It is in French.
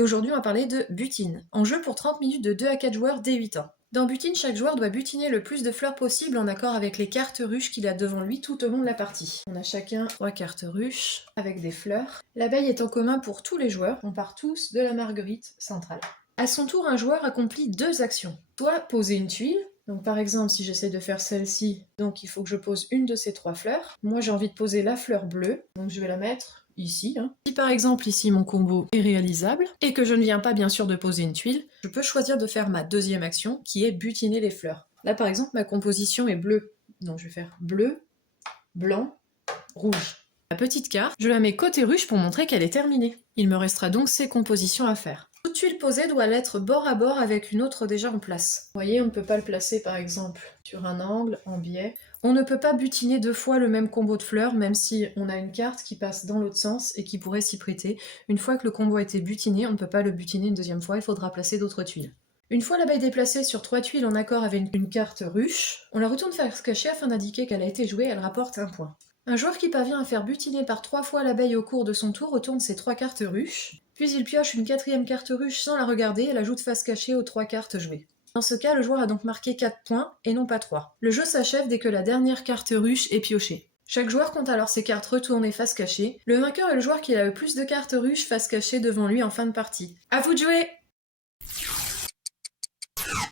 Aujourd'hui, on va parler de butine. En jeu pour 30 minutes de 2 à 4 joueurs dès 8 ans. Dans butine, chaque joueur doit butiner le plus de fleurs possible en accord avec les cartes ruches qu'il a devant lui tout au long de la partie. On a chacun 3 cartes ruches avec des fleurs. L'abeille est en commun pour tous les joueurs, on part tous de la marguerite centrale. À son tour, un joueur accomplit 2 actions. Soit poser une tuile, donc par exemple si j'essaie de faire celle-ci, donc il faut que je pose une de ces 3 fleurs. Moi j'ai envie de poser la fleur bleue, donc je vais la mettre ici. Si par exemple ici mon combo est réalisable, et que je ne viens pas bien sûr de poser une tuile, je peux choisir de faire ma deuxième action, qui est butiner les fleurs. Là par exemple ma composition est bleue, donc je vais faire bleu, blanc, rouge. La petite carte, je la mets côté ruche pour montrer qu'elle est terminée. Il me restera donc ces compositions à faire. Toute tuile posée doit l'être bord à bord avec une autre déjà en place. Vous voyez, on ne peut pas le placer par exemple sur un angle, en biais. On ne peut pas butiner 2 fois le même combo de fleurs, même si on a une carte qui passe dans l'autre sens et qui pourrait s'y prêter. Une fois que le combo a été butiné, on ne peut pas le butiner une deuxième fois, il faudra placer d'autres tuiles. Une fois l'abeille déplacée sur 3 tuiles en accord avec une carte ruche, on la retourne face cachée afin d'indiquer qu'elle a été jouée, elle rapporte 1 point. Un joueur qui parvient à faire butiner par 3 fois l'abeille au cours de son tour retourne ses 3 cartes ruches, puis il pioche une 4e carte ruche sans la regarder et l'ajoute face cachée aux 3 cartes jouées. Dans ce cas, le joueur a donc marqué 4 points et non pas 3. Le jeu s'achève dès que la dernière carte ruche est piochée. Chaque joueur compte alors ses cartes retournées face cachée. Le vainqueur est le joueur qui a le plus de cartes ruches face cachée devant lui en fin de partie. À vous de jouer!